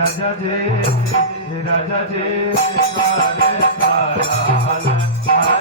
राजा जे राजा जे कारे काल राजा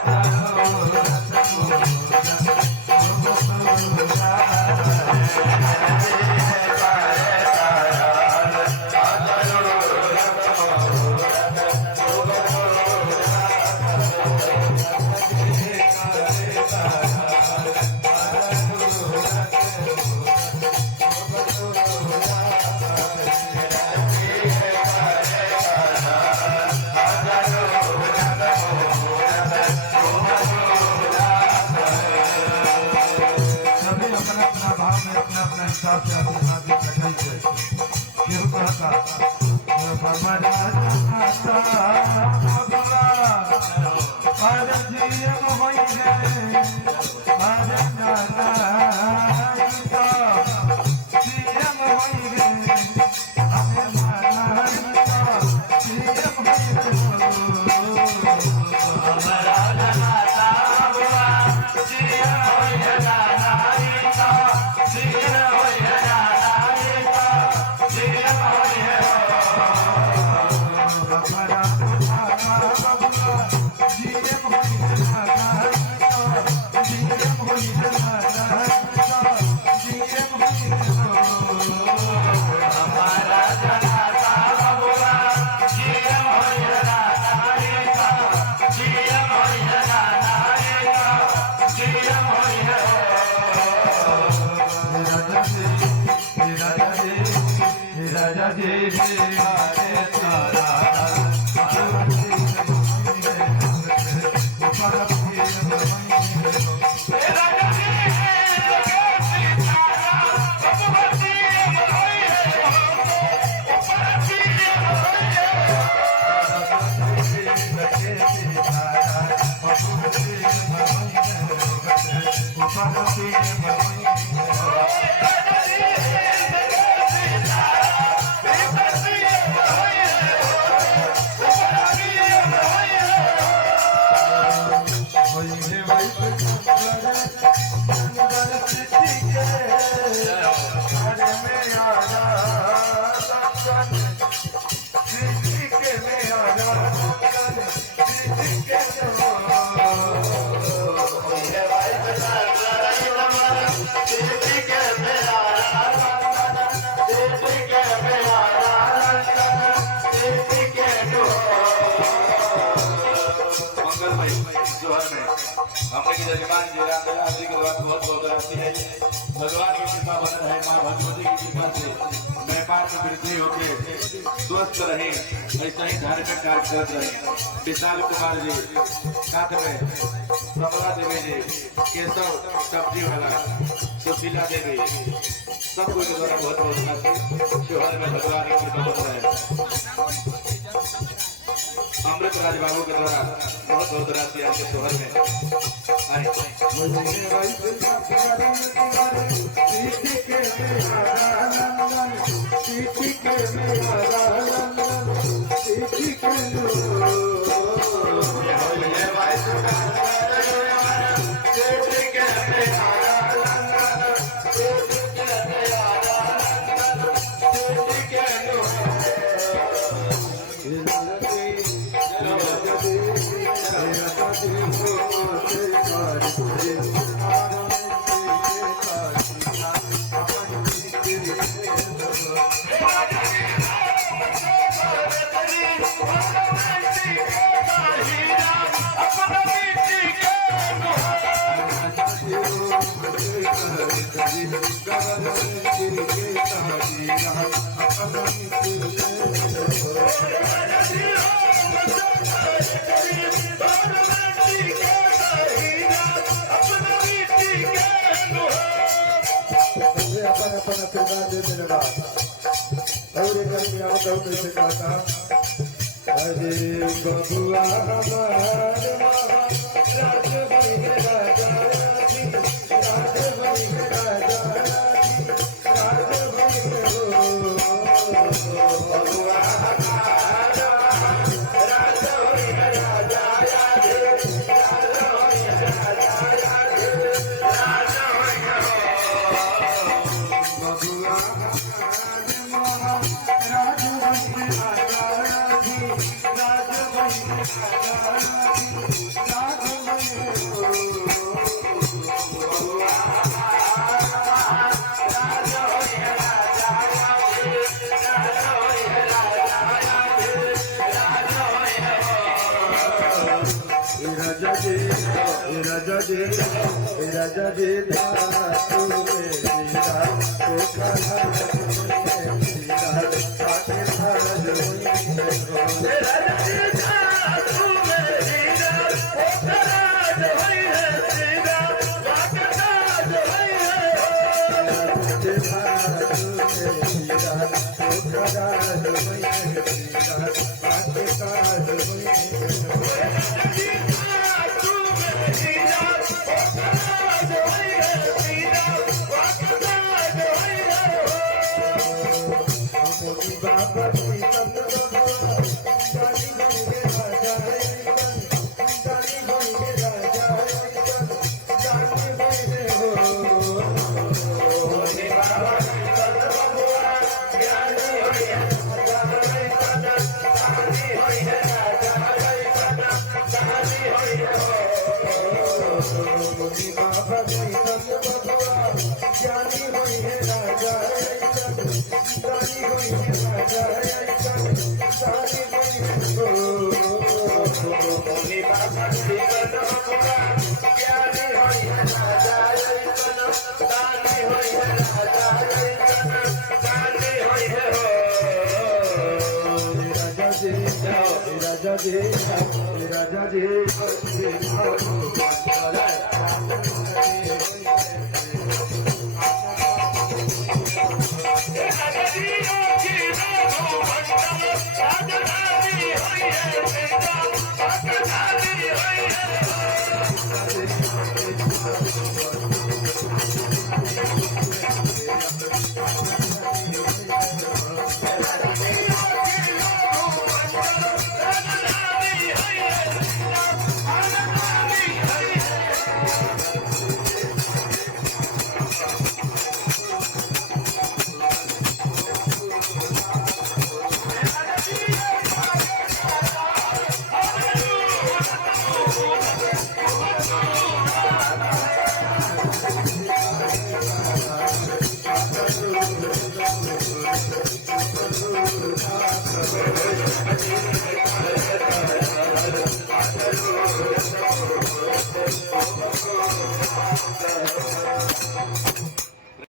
हिसाब से अपने हाथ में कटाई से क्यों कहता हमारा आता बाबा आज जीव होई गए आज जाना तो जीव होई गए हमें माना तो जीव होई गए हमारा जाना बाबा जीव होई जाना तो जीव राजा जी कारे तारा हमने की जजमान जी रामदयाल जी के द्वारा बहुत बहुत राशि है। भगवान की कृपा बना रहे, माँ भगवती की कृपा से व्यापार में वृद्धि होकर स्वस्थ रहे, ऐसा ही धार्मिक कार्य कर रहे। विशाल कुमार जी साथ में कमला देवी जी, केशव सब्जी वाला, सुशीला देवी, सब कोई के द्वारा बहुत बहुत राशि शिवहर में भगवान की कृपा बना रहे। अमृत राज बाबू के द्वारा बहुत बहुत राशि आपके शोहर में अरे बबुआ राज राजा जी धातु मेरा पोखरा मेरा आके धाज होई है राजा जी धातु मेरा पोखरा होई है मेरा आके धाज होई है राजा धातु मेरा पोखरा होई है मेरा आके धाज होई है राजा जी